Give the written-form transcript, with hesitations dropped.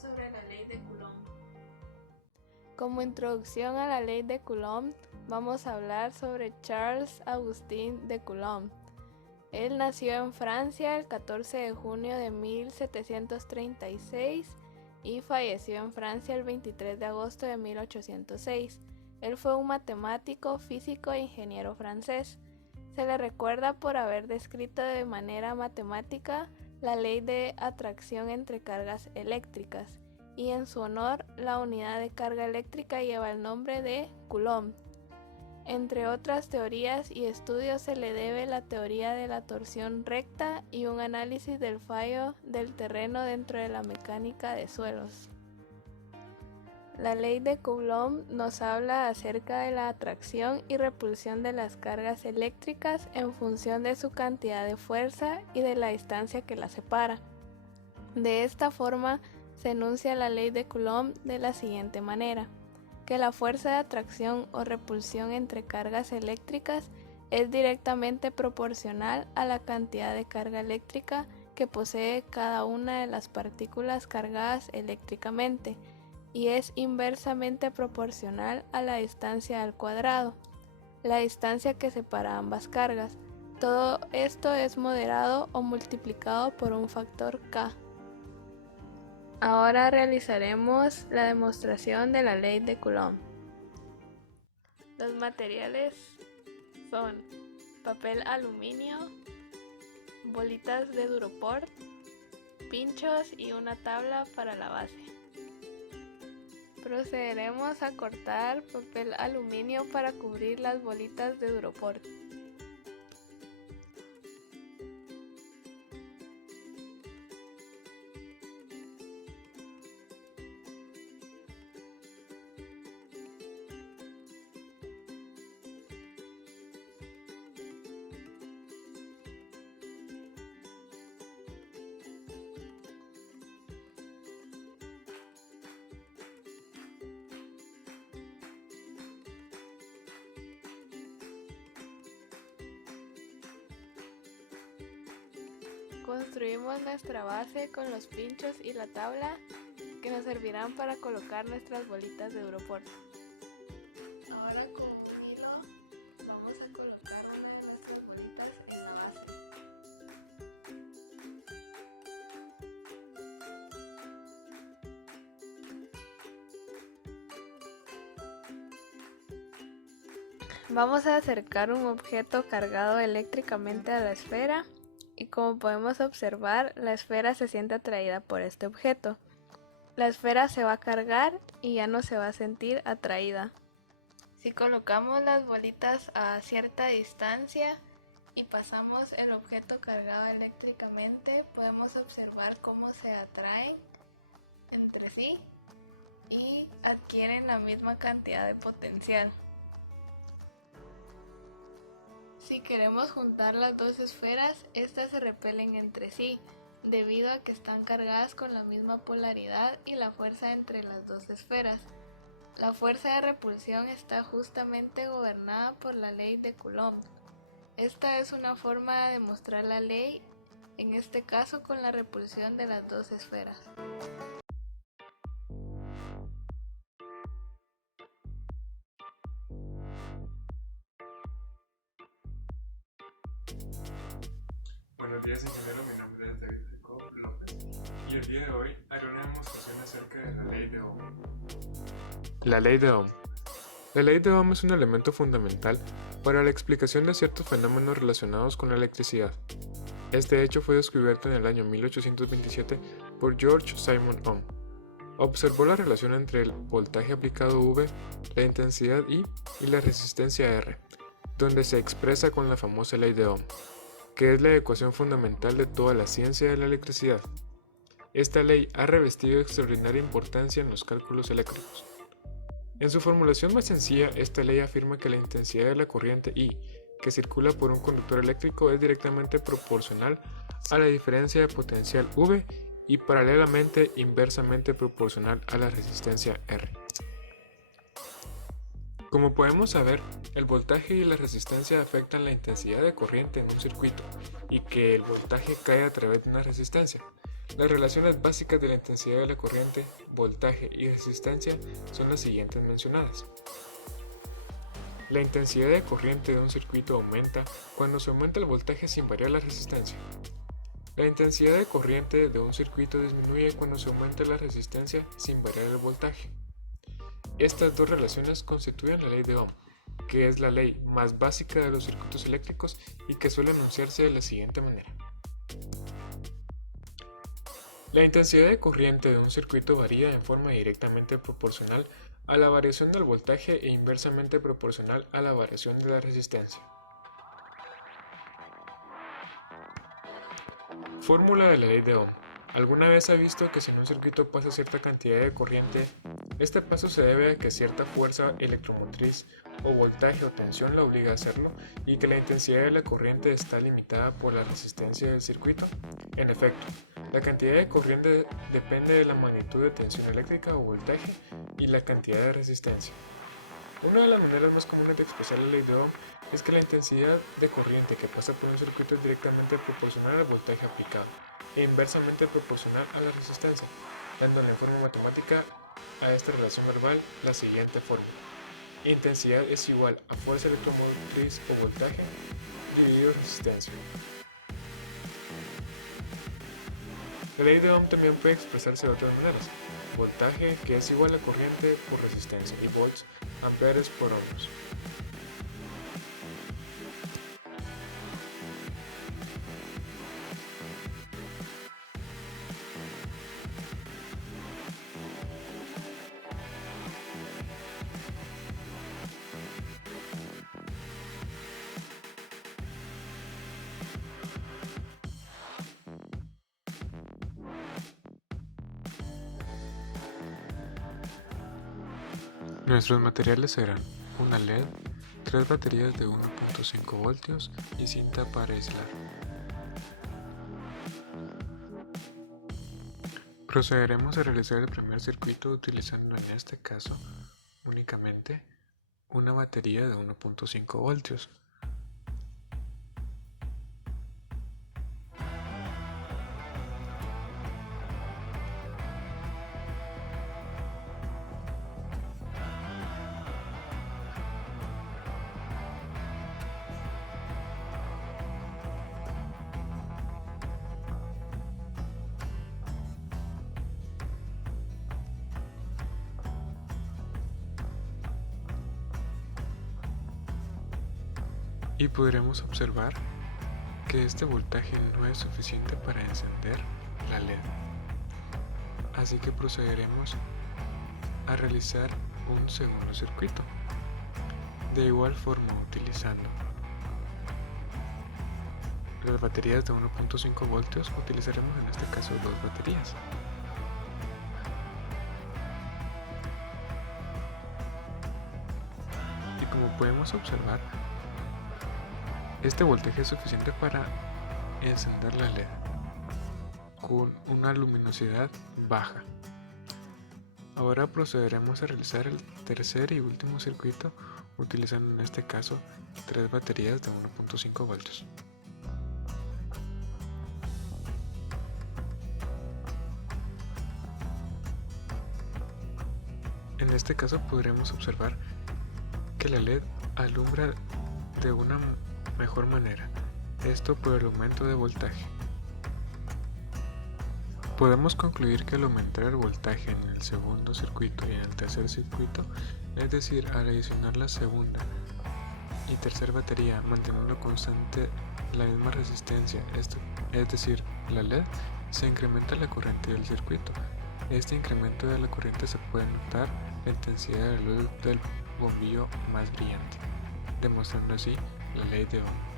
sobre la ley de Coulomb. Como introducción a la ley de Coulomb, vamos a hablar sobre Charles Augustin de Coulomb. Él nació en Francia el 14 de junio de 1736 y falleció en Francia el 23 de agosto de 1806. Él fue un matemático, físico e ingeniero francés. Se le recuerda por haber descrito de manera matemática la ley de atracción entre cargas eléctricas, y en su honor la unidad de carga eléctrica lleva el nombre de Coulomb. Entre otras teorías y estudios se le debe la teoría de la torsión recta y un análisis del fallo del terreno dentro de la mecánica de suelos. La ley de Coulomb nos habla acerca de la atracción y repulsión de las cargas eléctricas en función de su cantidad de fuerza y de la distancia que las separa. De esta forma se enuncia la ley de Coulomb de la siguiente manera: que la fuerza de atracción o repulsión entre cargas eléctricas es directamente proporcional a la cantidad de carga eléctrica que posee cada una de las partículas cargadas eléctricamente, y es inversamente proporcional a la distancia al cuadrado, la distancia que separa ambas cargas. Todo esto es moderado o multiplicado por un factor k. Ahora realizaremos la demostración de la ley de Coulomb. Los materiales son papel aluminio, bolitas de Duroport, pinchos y una tabla para la base. Procederemos a cortar papel aluminio para cubrir las bolitas de Duroport. Construimos nuestra base con los pinchos y la tabla que nos servirán para colocar nuestras bolitas de Duroport. Ahora con un hilo vamos a colocar una de nuestras bolitas en la base. Vamos a acercar un objeto cargado eléctricamente a la esfera. Y como podemos observar, la esfera se siente atraída por este objeto. La esfera se va a cargar y ya no se va a sentir atraída. Si colocamos las bolitas a cierta distancia y pasamos el objeto cargado eléctricamente, podemos observar cómo se atraen entre sí y adquieren la misma cantidad de potencial. Si queremos juntar las dos esferas, estas se repelen entre sí, debido a que están cargadas con la misma polaridad y la fuerza entre las dos esferas. La fuerza de repulsión está justamente gobernada por la ley de Coulomb. Esta es una forma de demostrar la ley, en este caso con la repulsión de las dos esferas. Buenos días, ingeniero. Mi nombre es David Jacob López y el día de hoy haré una demostración acerca de la ley de Ohm. La ley de Ohm. La ley de Ohm es un elemento fundamental para la explicación de ciertos fenómenos relacionados con la electricidad. Este hecho fue descubierto en el año 1827 por George Simon Ohm. Observó la relación entre el voltaje aplicado V, la intensidad I y la resistencia R, donde se expresa con la famosa ley de Ohm, que es la ecuación fundamental de toda la ciencia de la electricidad. Esta ley ha revestido extraordinaria importancia en los cálculos eléctricos. En su formulación más sencilla, esta ley afirma que la intensidad de la corriente I, que circula por un conductor eléctrico, es directamente proporcional a la diferencia de potencial V y paralelamente inversamente proporcional a la resistencia R. Como podemos saber, el voltaje y la resistencia afectan la intensidad de corriente en un circuito y que el voltaje cae a través de una resistencia. Las relaciones básicas de la intensidad de la corriente, voltaje y resistencia son las siguientes mencionadas. La intensidad de corriente de un circuito aumenta cuando se aumenta el voltaje sin variar la resistencia. La intensidad de corriente de un circuito disminuye cuando se aumenta la resistencia sin variar el voltaje. Estas dos relaciones constituyen la ley de Ohm, que es la ley más básica de los circuitos eléctricos y que suele enunciarse de la siguiente manera. La intensidad de corriente de un circuito varía en forma directamente proporcional a la variación del voltaje e inversamente proporcional a la variación de la resistencia. Fórmula de la ley de Ohm. ¿Alguna vez ha visto que si en un circuito pasa cierta cantidad de corriente, este paso se debe a que cierta fuerza electromotriz o voltaje o tensión la obliga a hacerlo y que la intensidad de la corriente está limitada por la resistencia del circuito? En efecto, la cantidad de corriente depende de la magnitud de tensión eléctrica o voltaje y la cantidad de resistencia. Una de las maneras más comunes de expresar la ley de Ohm es que la intensidad de corriente que pasa por un circuito es directamente proporcional al voltaje aplicado e inversamente proporcional a la resistencia, dándole en forma matemática a esta relación verbal la siguiente fórmula. Intensidad es igual a fuerza electromotriz o voltaje dividido resistencia. La ley de Ohm también puede expresarse de otras maneras. Voltaje, que es igual a corriente por resistencia, y volts, amperes por ohms. Nuestros materiales serán una LED, 3 baterías de 1.5 voltios y cinta para aislar. Procederemos a realizar el primer circuito utilizando en este caso únicamente una batería de 1.5 voltios. Y podremos observar que este voltaje no es suficiente para encender la LED. Así que procederemos a realizar un segundo circuito. De igual forma, utilizando las baterías de 1.5 voltios, utilizaremos en este caso 2 baterías. Y como podemos observar, este voltaje es suficiente para encender la LED con una luminosidad baja. Ahora procederemos a realizar el tercer y último circuito utilizando en este caso 3 baterías de 1.5 voltios. En este caso podremos observar que la LED alumbra de una mejor manera, esto por el aumento de voltaje. Podemos concluir que al aumentar el voltaje en el segundo circuito y en el tercer circuito, es decir, al adicionar la segunda y tercera batería manteniendo constante la misma resistencia, es decir, la LED, se incrementa la corriente del circuito. Este incremento de la corriente se puede notar en la intensidad de luz del bombillo más brillante, demostrando así la ley de Ohm.